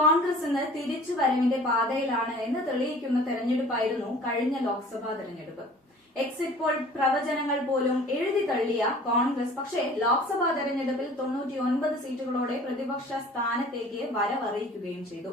കോൺഗ്രസ് ഇന്ന് തിരിച്ചുവരവിന്റെ പാതയിലാണ് എന്ന് തെളിയിക്കുന്ന തെരഞ്ഞെടുപ്പായിരുന്നു കഴിഞ്ഞ ലോക്സഭാ തെരഞ്ഞെടുപ്പ്. എക്സിറ്റ് പോൾ പ്രവചനങ്ങൾ പോലും എഴുതി തള്ളിയ കോൺഗ്രസ് പക്ഷേ ലോക്സഭാ തെരഞ്ഞെടുപ്പിൽ തൊണ്ണൂറ്റിയൊൻപത് സീറ്റുകളോടെ പ്രതിപക്ഷ സ്ഥാനത്തേക്ക് വരവറിയിക്കുകയും ചെയ്തു.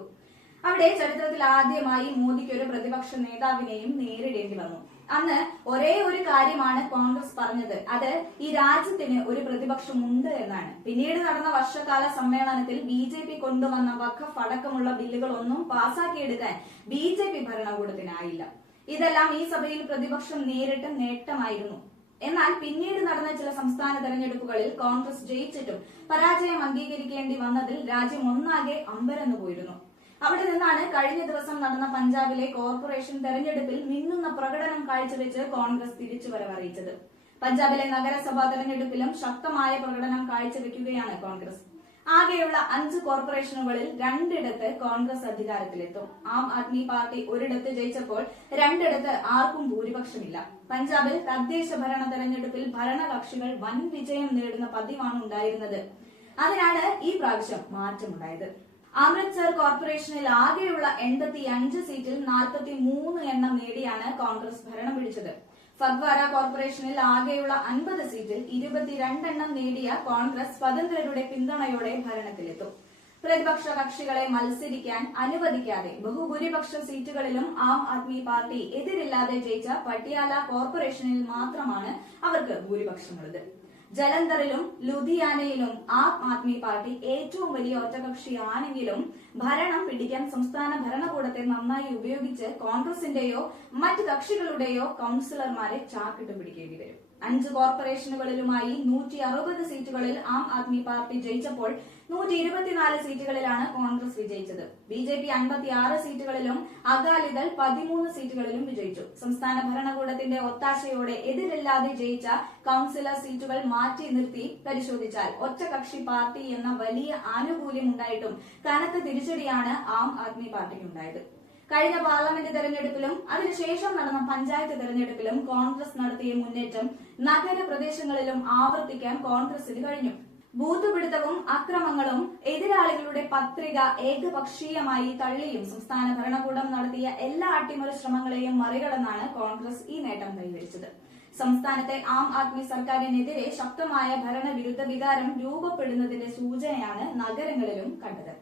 അവിടെ ചരിത്രത്തിൽ ആദ്യമായി മോദിക്ക് ഒരു പ്രതിപക്ഷ നേതാവിനെയും നേരിടേണ്ടി വന്നു. അന്ന് ഒരേ ഒരു കാര്യമാണ് കോൺഗ്രസ് പറഞ്ഞത്. അത് ഈ രാജ്യത്തിന് ഒരു പ്രതിപക്ഷമുണ്ട് എന്നാണ്. പിന്നീട് നടന്ന വർഷകാല സമ്മേളനത്തിൽ ബി ജെ പി കൊണ്ടുവന്ന വഖഫ് അടക്കമുള്ള ബില്ലുകളൊന്നും പാസാക്കിയെടുക്കാൻ ബി ജെ പി ഭരണകൂടത്തിനായില്ല. ഇതെല്ലാം ഈ സഭയിൽ പ്രതിപക്ഷം നേരിട്ട നേട്ടമായിരുന്നു. എന്നാൽ പിന്നീട് നടന്ന ചില സംസ്ഥാന തെരഞ്ഞെടുപ്പുകളിൽ കോൺഗ്രസ് ജയിച്ചിട്ടും പരാജയം അംഗീകരിക്കേണ്ടി വന്നതിൽ രാജ്യം ഒന്നാകെ അമ്പരന്നു പോയിരുന്നു അവിടെ നിന്നാണ് കഴിഞ്ഞ ദിവസം നടന്ന പഞ്ചാബിലെ കോർപ്പറേഷൻ തെരഞ്ഞെടുപ്പിൽ മിന്നുന്ന പ്രകടനം കാഴ്ചവെച്ച് കോൺഗ്രസ് തിരിച്ചുവരവ് അറിയിച്ചത്. പഞ്ചാബിലെ നഗരസഭാ തെരഞ്ഞെടുപ്പിലും ശക്തമായ പ്രകടനം കാഴ്ചവെക്കുകയാണ് കോൺഗ്രസ്. ആകെയുള്ള അഞ്ച് കോർപ്പറേഷനുകളിൽ രണ്ടിടത്ത് കോൺഗ്രസ് അധികാരത്തിലെത്തും. ആം ആദ്മി പാർട്ടി ഒരിടത്ത് ജയിച്ചപ്പോൾ രണ്ടിടത്ത് ആർക്കും ഭൂരിപക്ഷമില്ല. പഞ്ചാബിൽ തദ്ദേശ ഭരണ തെരഞ്ഞെടുപ്പിൽ ഭരണകക്ഷികൾ വൻ വിജയം നേടുന്ന പതിവാണ് ഉണ്ടായിരുന്നത്. അതിനാണ് ഈ പ്രാവശ്യം മാറ്റമുണ്ടായത്. അമൃത്സർ കോർപ്പറേഷനിൽ ആകെയുള്ള എൺപത്തി അഞ്ച് സീറ്റിൽ നാൽപ്പത്തി മൂന്ന് എണ്ണം നേടിയാണ് കോൺഗ്രസ് ഭരണം പിടിച്ചത്. ഫഗ്വാര കോർപ്പറേഷനിൽ ആകെയുള്ള അൻപത് സീറ്റിൽ ഇരുപത്തിരണ്ടെണ്ണം നേടിയ കോൺഗ്രസ് സ്വതന്ത്രരുടെ പിന്തുണയോടെ ഭരണത്തിലെത്തും. പ്രതിപക്ഷ കക്ഷികളെ മത്സരിക്കാൻ അനുവദിക്കാതെ ബഹുഭൂരിപക്ഷ സീറ്റുകളിലും ആം ആദ്മി പാർട്ടി എതിരില്ലാതെ ജയിച്ച പട്ടിയാല കോർപ്പറേഷനിൽ മാത്രമാണ് അവർക്ക് ഭൂരിപക്ഷമുള്ളത്. ജലന്ധറിലും ലുധിയാനയിലും ആം ആദ്മി പാർട്ടി ഏറ്റവും വലിയ ഒറ്റകക്ഷിയാണെങ്കിലും ഭരണം പിടിക്കാൻ സംസ്ഥാന ഭരണകൂടത്തെ നന്നായി ഉപയോഗിച്ച് കോൺഗ്രസിന്റെയോ മറ്റ് കക്ഷികളുടെയോ കൌൺസിലർമാരെ ചാക്കിട്ട് പിടിക്കേണ്ടി വരും. അഞ്ച് കോർപ്പറേഷനുകളിലുമായി നൂറ്റി അറുപത് സീറ്റുകളിൽ ആം ആദ്മി പാർട്ടി ജയിച്ചപ്പോൾ നൂറ്റി ഇരുപത്തിനാല് സീറ്റുകളിലാണ് കോൺഗ്രസ് വിജയിച്ചത്. ബി ജെ പി അൻപത്തിയാറ് സീറ്റുകളിലും അകാലിദൾ പതിമൂന്ന് സീറ്റുകളിലും വിജയിച്ചു. സംസ്ഥാന ഭരണകൂടത്തിന്റെ ഒത്താശയോടെ എതിരില്ലാതെ ജയിച്ച കൌൺസിലർ സീറ്റുകൾ മാറ്റി നിർത്തി പരിശോധിച്ചാൽ ഒറ്റകക്ഷി പാർട്ടി എന്ന വലിയ ആനുകൂല്യം ഉണ്ടായിട്ടും കനത്ത തിരിച്ചടിയാണ് ആം ആദ്മി പാർട്ടിക്കുണ്ടായത്. കഴിഞ്ഞ പാർലമെന്റ് തെരഞ്ഞെടുപ്പിലും അതിനുശേഷം നടന്ന പഞ്ചായത്ത് തെരഞ്ഞെടുപ്പിലും കോൺഗ്രസ് നടത്തിയ മുന്നേറ്റം നഗരപ്രദേശങ്ങളിലും ആവർത്തിക്കാൻ കോൺഗ്രസിന് കഴിഞ്ഞു. ബൂത്ത് പിടുത്തവും അക്രമങ്ങളും എതിരാളികളുടെ പത്രിക ഏകപക്ഷീയമായി തള്ളിയും സംസ്ഥാന ഭരണകൂടം നടത്തിയ എല്ലാ അട്ടിമറി ശ്രമങ്ങളെയും മറികടന്നാണ് കോൺഗ്രസ് ഈ നേട്ടം കൈവരിച്ചത്. സംസ്ഥാനത്തെ ആം ആദ്മി സർക്കാരിനെതിരെ ശക്തമായ ഭരണവിരുദ്ധ വികാരം രൂപപ്പെടുന്നതിന്റെ സൂചനയാണ് നഗരങ്ങളിലും കണ്ടത്.